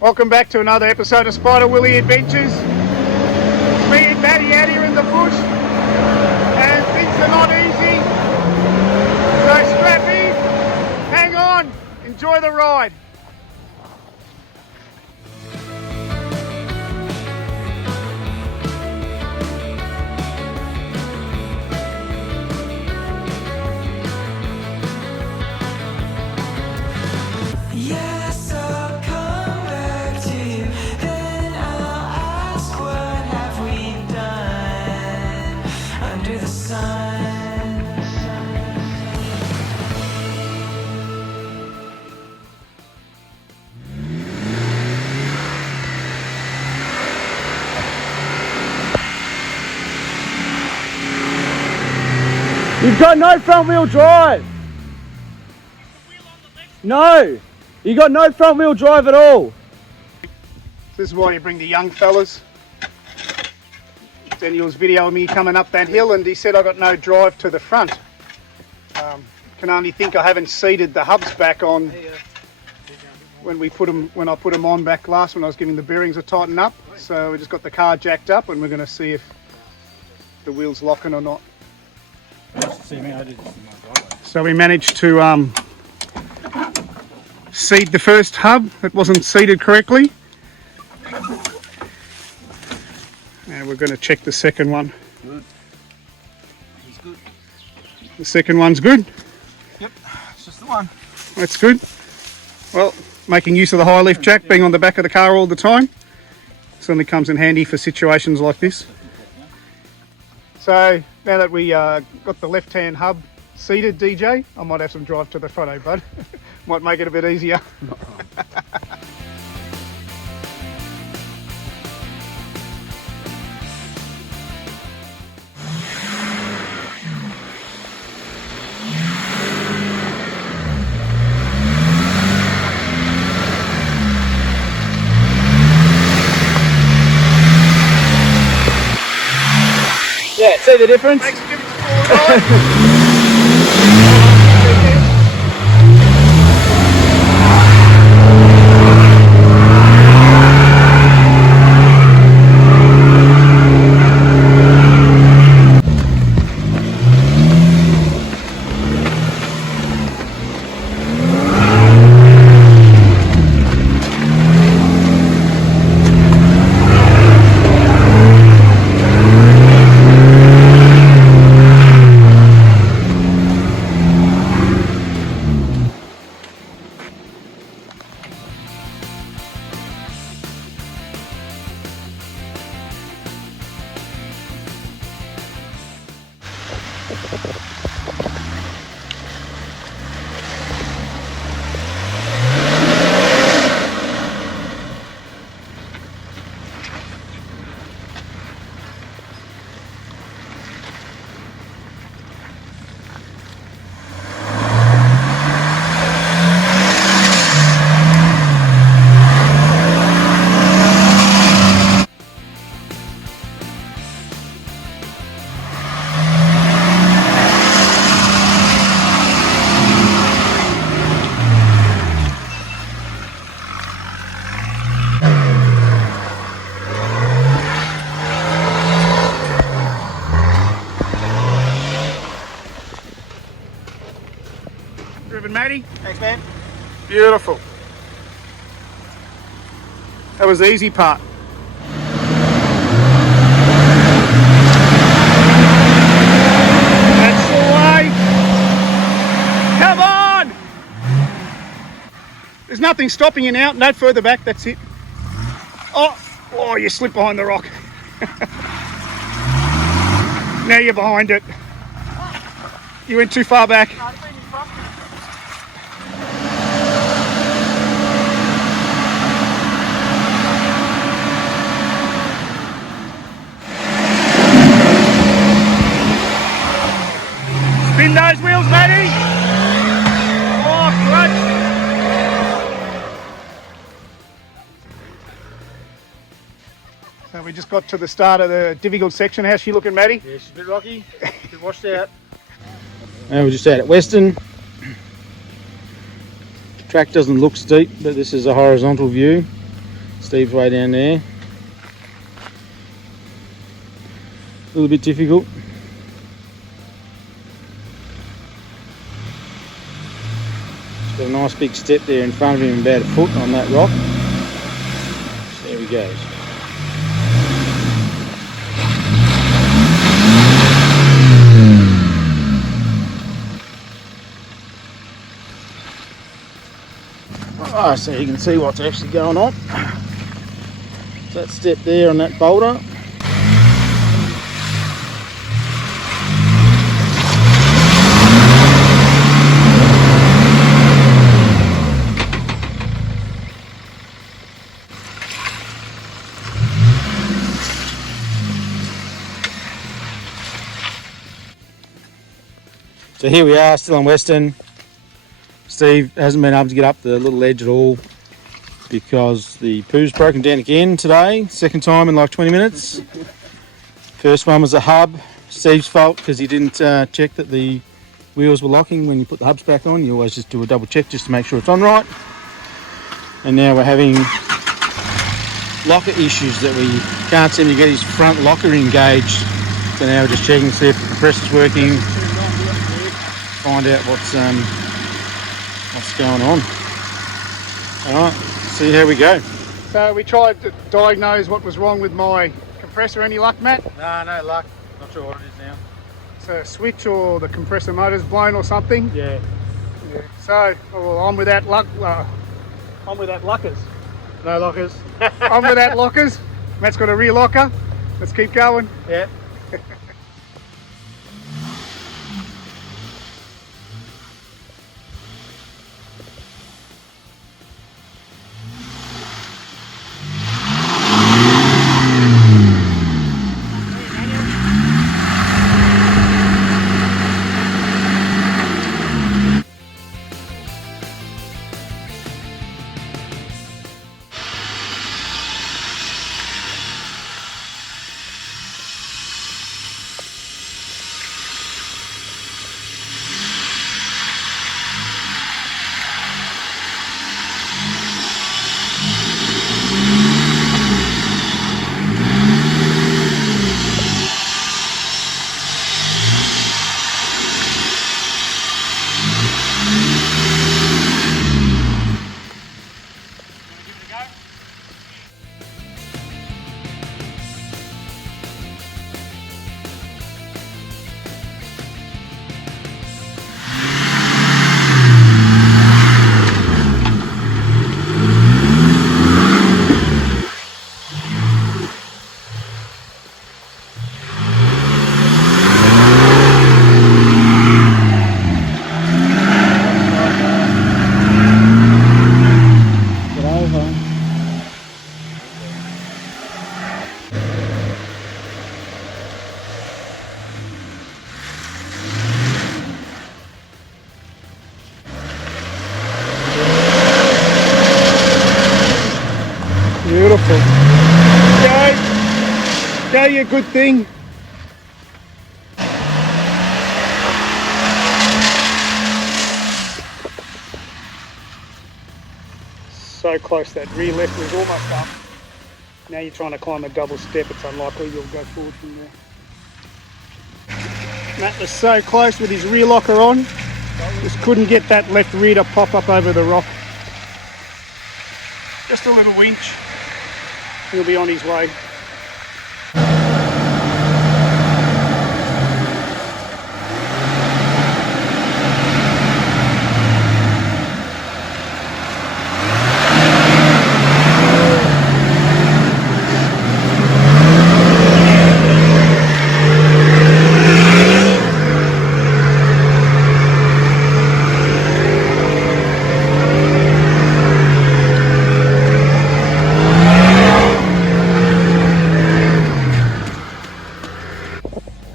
Welcome back to another episode of Spider Willie Adventures. It's me and Matty out here in the bush, and things are not easy. So strap in, hang on, enjoy the ride. Yes, I'll come back to you. Then I'll ask, what have we done under the sun? You've got no front wheel drive. No, you got no front wheel drive at all. This is why you bring the young fellas. Daniel's videoing me coming up that hill and he said I got no drive to the front. Can only think I haven't seated the hubs back on when I put them on back last when I was giving the bearings a tighten up. So we just got the car jacked up and we're going to see if the wheel's locking or not. So we managed to seat the first hub. It wasn't seated correctly. And we're going to check the second one. Good. It's good. The second one's good. Yep, it's just the one. That's good. Well, making use of the high lift jack, being on the back of the car all the time, certainly comes in handy for situations like this. So now that we got the left hand hub seated, DJ, I might have some drive to the front, eh bud? Might make it a bit easier. Yeah, see the difference? Makes a difference for all right. Driven, Matty? Thanks, man. Beautiful. That was the easy part. That's the way. Come on! There's nothing stopping you now. No further back, that's it. Oh, you slipped behind the rock. Now you're behind it. You went too far back. Spin those wheels, Matty. Oh, clutch. So we just got to the start of the difficult section. How's she looking, Matty? Yeah, she's a bit rocky. Bit washed out. And we're just out at Western. Track doesn't look steep, but this is a horizontal view. Steve's way down there. A little bit difficult. He's got a nice big step there in front of him, about a foot on that rock. So there he goes. Oh, so you can see what's actually going on. That step there on that boulder. So here we are, still on Western. Steve hasn't been able to get up the little ledge at all because the poo's broken down again today. Second time in like 20 minutes. First one was a hub. Steve's fault because he didn't check that the wheels were locking when you put the hubs back on. You always just do a double check just to make sure it's on right. And now we're having locker issues that we can't seem to get his front locker engaged. So now we're just checking to see if the compressor's working. Find out what's going on. Alright, see how we go. So we tried to diagnose what was wrong with my compressor. Any luck, Matt? No luck. Not sure what it is now. It's a switch or the compressor motor's blown or something. Yeah. So, well, I'm without luck. I'm without lockers. No lockers. I'm without lockers. Matt's got a rear locker. Let's keep going. Yeah. Beautiful. Go, you good thing. So close, that rear left was almost up. Now you're trying to climb a double step, it's unlikely you'll go forward from there. Matt was so close with his rear locker on, just couldn't get that left rear to pop up over the rock. Just a little winch, he'll be on his way.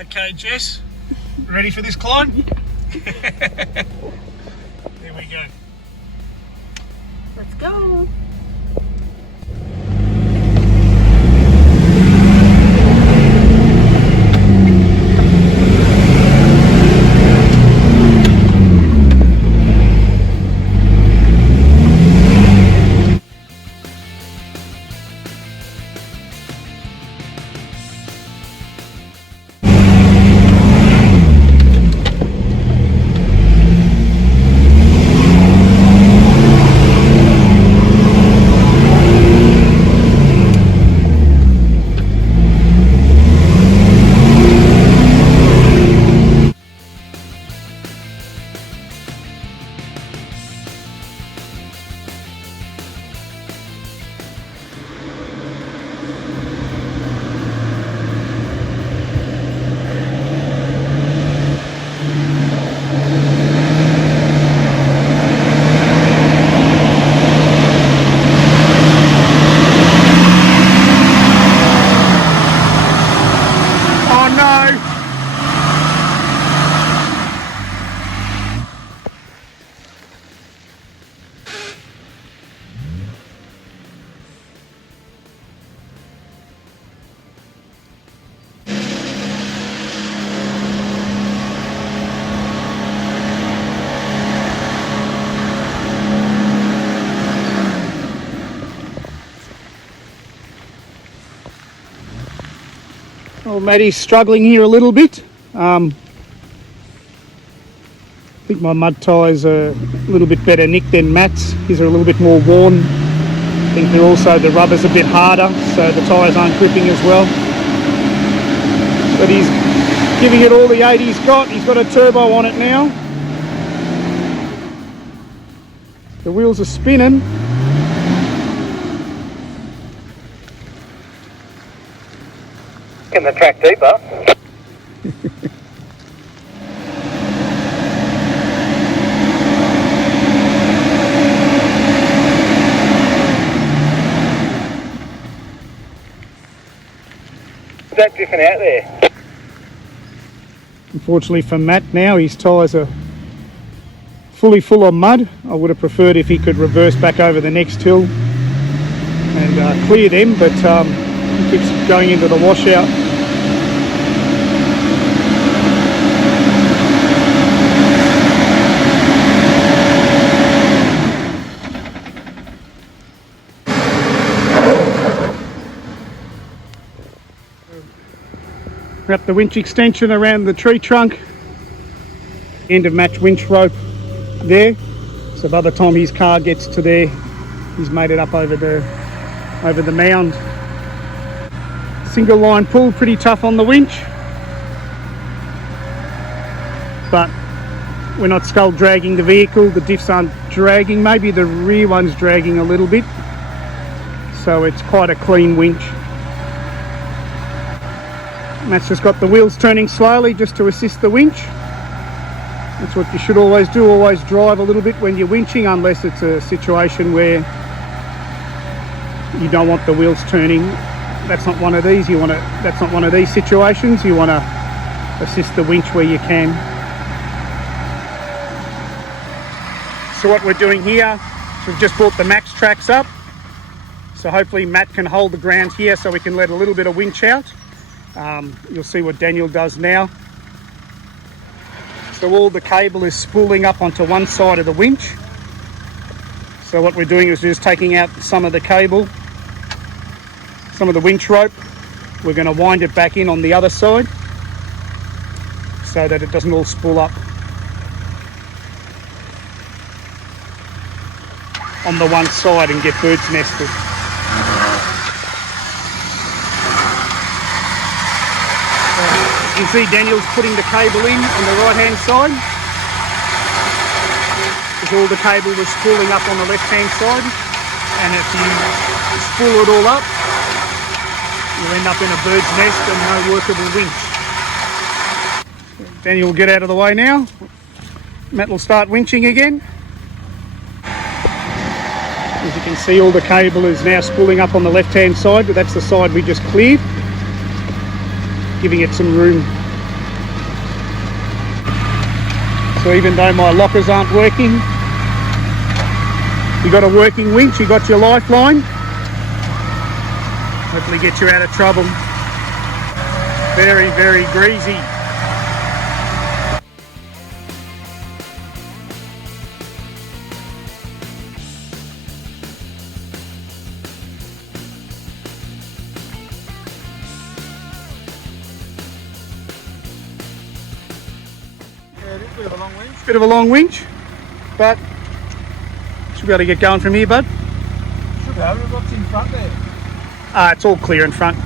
Okay, Jess, ready for this climb? There we go. Let's go. Well, Matty's struggling here a little bit. I think my mud tyres are a little bit better nicked than Matt's. His are a little bit more worn. I think they're also, the rubber's a bit harder, so the tyres aren't gripping as well. But he's giving it all the 8 he's got. He's got a turbo on it now. The wheels are spinning. In the track deeper. Is that drifting out there? Unfortunately for Matt now, his tyres are fully full of mud. I would have preferred if he could reverse back over the next hill and clear them, but he keeps going into the washout. Wrap the winch extension around the tree trunk, end of match winch rope there, so by the time his car gets to there, he's made it up over the mound. Single line pull, pretty tough on the winch, but we're not skull dragging the vehicle. The diffs aren't dragging, maybe the rear one's dragging a little bit, so it's quite a clean winch. Matt's just got the wheels turning slowly just to assist the winch. That's what you should always do, always drive a little bit when you're winching, unless it's a situation where you don't want the wheels turning. That's not one of these. That's not one of these situations. You want to assist the winch where you can. So what we're doing here is we've just brought the max tracks up. So hopefully Matt can hold the ground here so we can let a little bit of winch out. You'll see what Daniel does now. So all the cable is spooling up onto one side of the winch. So what we're doing is just taking out some of the cable, some of the winch rope. We're going to wind it back in on the other side so that it doesn't all spool up on the one side and get birds nested. You can see Daniel's putting the cable in on the right hand side, because all the cable was spooling up on the left hand side, and if you spool it all up, you'll end up in a bird's nest and no workable winch. Daniel will get out of the way now. Matt will start winching again. As you can see, all the cable is now spooling up on the left hand side, but that's the side we just cleared, giving it some room. So even though my lockers aren't working, you got a working winch, you got your lifeline. Hopefully get you out of trouble. Very, very greasy. Bit of a long winch. Bit of a long winch, but should be able to get going from here, bud. Should be able to. What's in front there? It's all clear in front.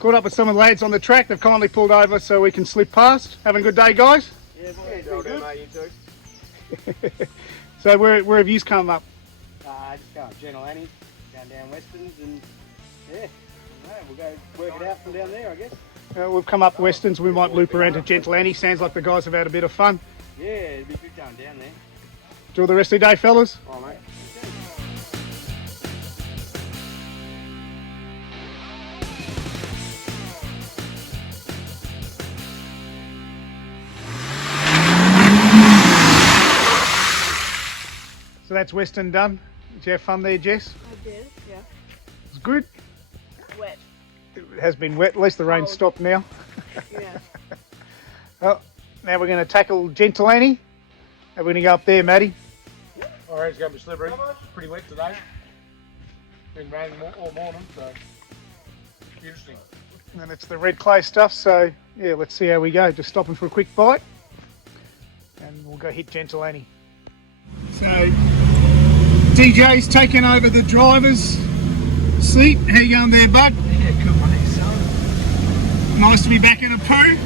Caught up with some of the lads on the track. They've kindly pulled over so we can slip past. Having a good day, guys? Yeah, good. Mate, you too. So where have you come up? Just going Gentle Annie, going down Westerns, and yeah, we'll go work it out from down there, I guess. We've come up Westerns. We might loop around to Gentle Annie. Sounds like the guys have had a bit of fun. Yeah, it'd be good going down there. Enjoy the rest of the day, fellas. Oh, mate. that's Western done. Did you have fun there, Jess? I did, yeah. It's good. Wet. It has been wet. At least the rain's stopped now. Yeah. Well, now we're going to tackle Gentle Annie. And we're going to go up there, Maddie. All right, it's going to be slippery. It's pretty wet today. Been raining all morning, so interesting. And it's the red clay stuff, so yeah, let's see how we go. Just stopping for a quick bite. And we'll go hit Gentle Annie. So, DJ's taken over the driver's seat. How you going there, bud? Yeah, good one, son. Nice to be back in a poo.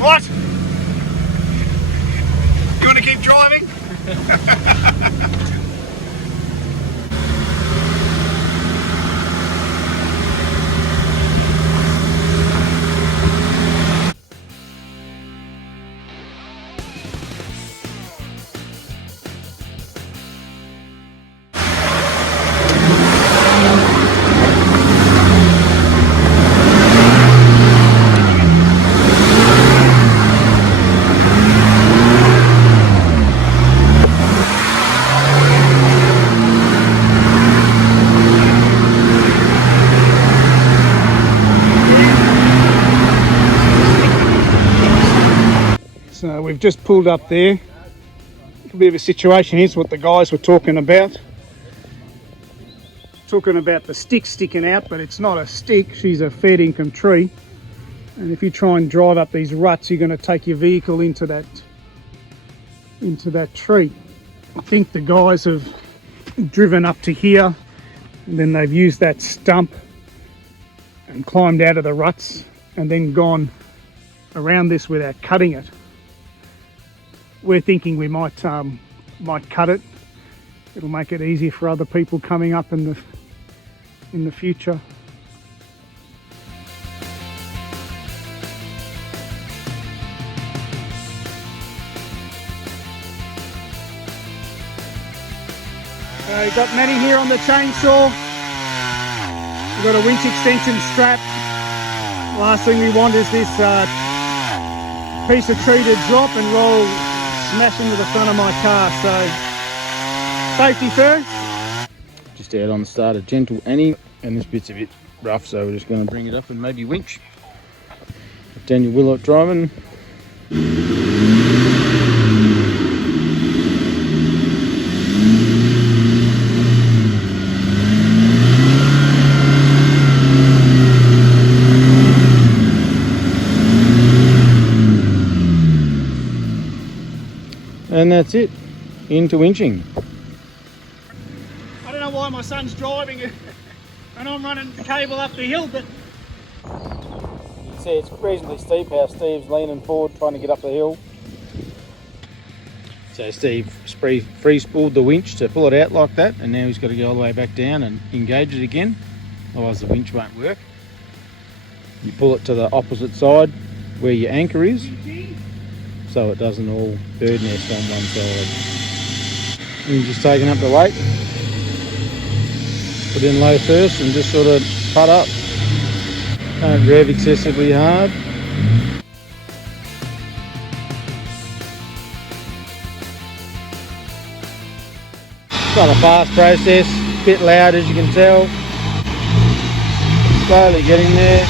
What? You want to keep driving? So we've just pulled up there. A bit of a situation. Here's what the guys were talking about. Talking about the stick sticking out, but it's not a stick. She's a fair income tree. And if you try and drive up these ruts, you're going to take your vehicle into that tree. I think the guys have driven up to here, and then they've used that stump and climbed out of the ruts, and then gone around this without cutting it. We're thinking we might cut it. It'll make it easier for other people coming up in the future. We've got Manny here on the chainsaw. We've got a winch extension strap. Last thing we want is this piece of tree to drop and roll, smash into the front of my car. So safety first. Just out on the start of Gentle Annie, and this bit's a bit rough, so we're just going to bring it up and maybe winch. Daniel Willott driving. And that's it, into winching. I don't know why my son's driving and I'm running the cable up the hill, but You can see it's reasonably steep how Steve's leaning forward trying to get up the hill. So Steve free spooled the winch to pull it out like that, and now he's got to go all the way back down and engage it again, otherwise the winch won't work. You pull it to the opposite side where your anchor is, so it doesn't all bird nest on one side. And you're just taking up the weight. Put in low first and just sort of putt up. Don't rev excessively hard. It's not a fast process, a bit loud as you can tell. Slowly getting there.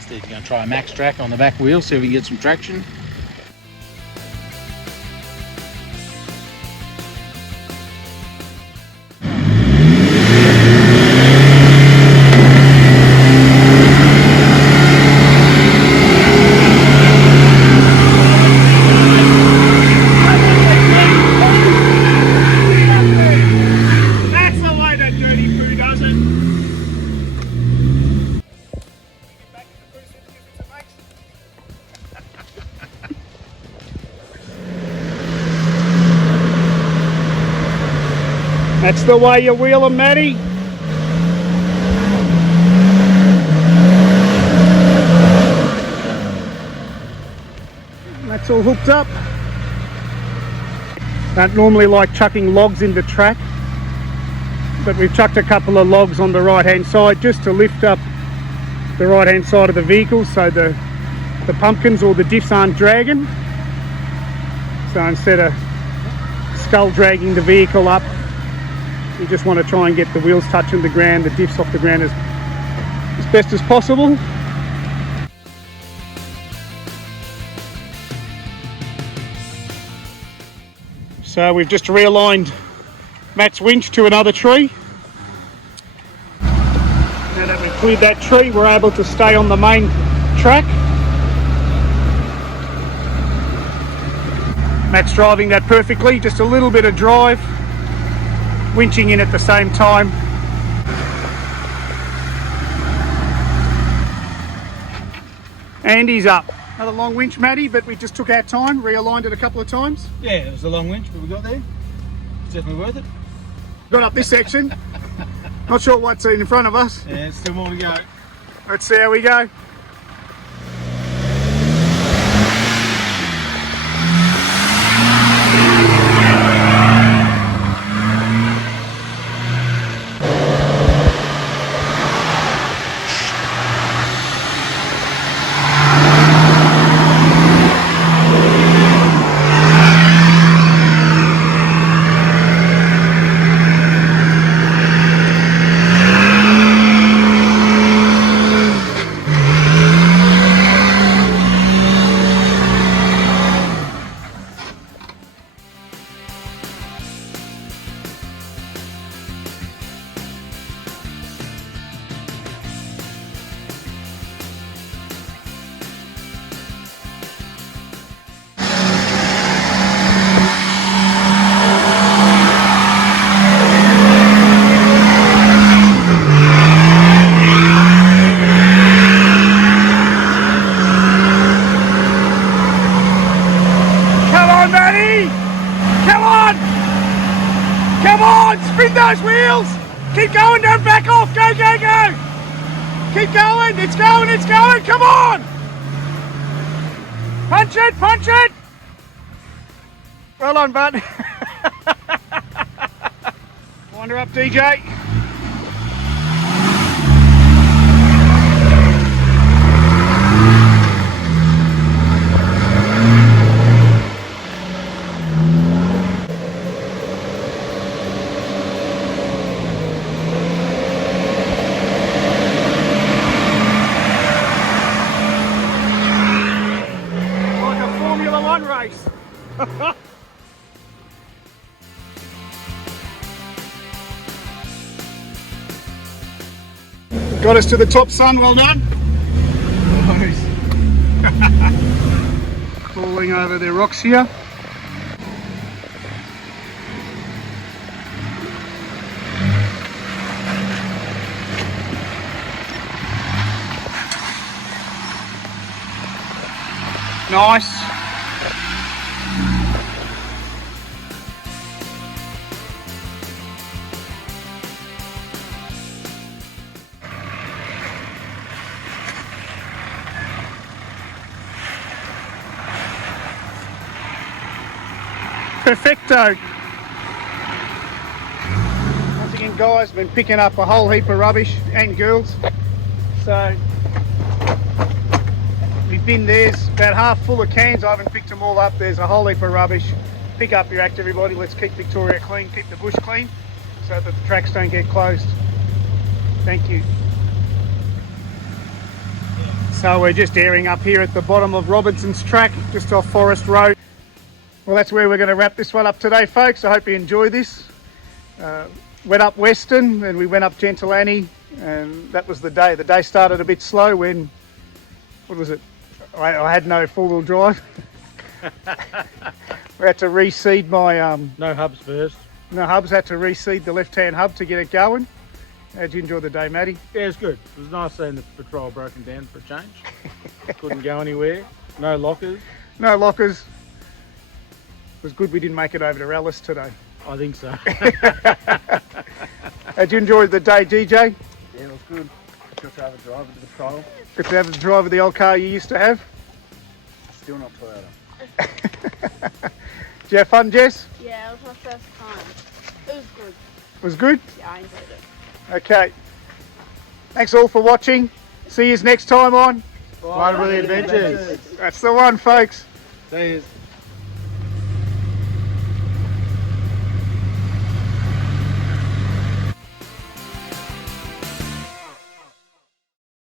Steve's going to try a max track on the back wheel, see if we can get some traction. that's the way that dirty poo does it. That's the way you wheel them, Matty. That's all hooked up. Don't normally like chucking logs into track, but we've chucked a couple of logs on the right hand side just to lift up the right hand side of the vehicle so the pumpkins or the diffs aren't dragging. So instead of skull dragging the vehicle up, we just want to try and get the wheels touching the ground, the diffs off the ground as best as possible. So we've just realigned Matt's winch to another tree. Now that we've cleared that tree, we're able to stay on the main track. Matt's driving that perfectly, just a little bit of drive, winching in at the same time. And he's up. Another long winch, Matty, but we just took our time, realigned it a couple of times. Yeah, it was a long winch, but we got there. It's definitely worth it. Got up this section. Not sure what's in front of us. Yeah, still more to go. Let's see how we go. Come on, spin those wheels. Keep going, don't back off. Go, go, go. Keep going, it's going, it's going. Come on. Punch it, punch it. Well done, bud. Wind her up, DJ. Got us to the top, son, well done. Nice. Falling over the rocks here. Nice. Perfecto. Once again, guys, been picking up a whole heap of rubbish, and girls. So we've been there's about half full of cans. I haven't picked them all up. There's a whole heap of rubbish. Pick up your act, everybody. Let's keep Victoria clean, keep the bush clean, so that the tracks don't get closed. Thank you. So we're just airing up here at the bottom of Robinson's track, just off Forest Road. Well, that's where we're going to wrap this one up today, folks. I hope you enjoyed this. Went up Western and we went up Gentle Annie, and that was the day. The day started a bit slow when, what was it? I had no four-wheel drive. We had to reseed my... No hubs first. No hubs, had to reseed the left-hand hub to get it going. How'd you enjoy the day, Matty? Yeah, it was good. It was nice seeing the patrol broken down for a change. Couldn't go anywhere. No lockers. No lockers. It was good we didn't make it over to Rallis today. I think so. How'd you enjoy the day, DJ? Yeah, it was good. Good to have a driver to the patrol. Good to have the drive of the old car you used to have. Still not Toyota. Did you have fun, Jess? Yeah, it was my first time. It was good. Was good? Yeah, I enjoyed it. Okay. Thanks all for watching. See you next time on Wild Willy Adventures. That's the one, folks. See you.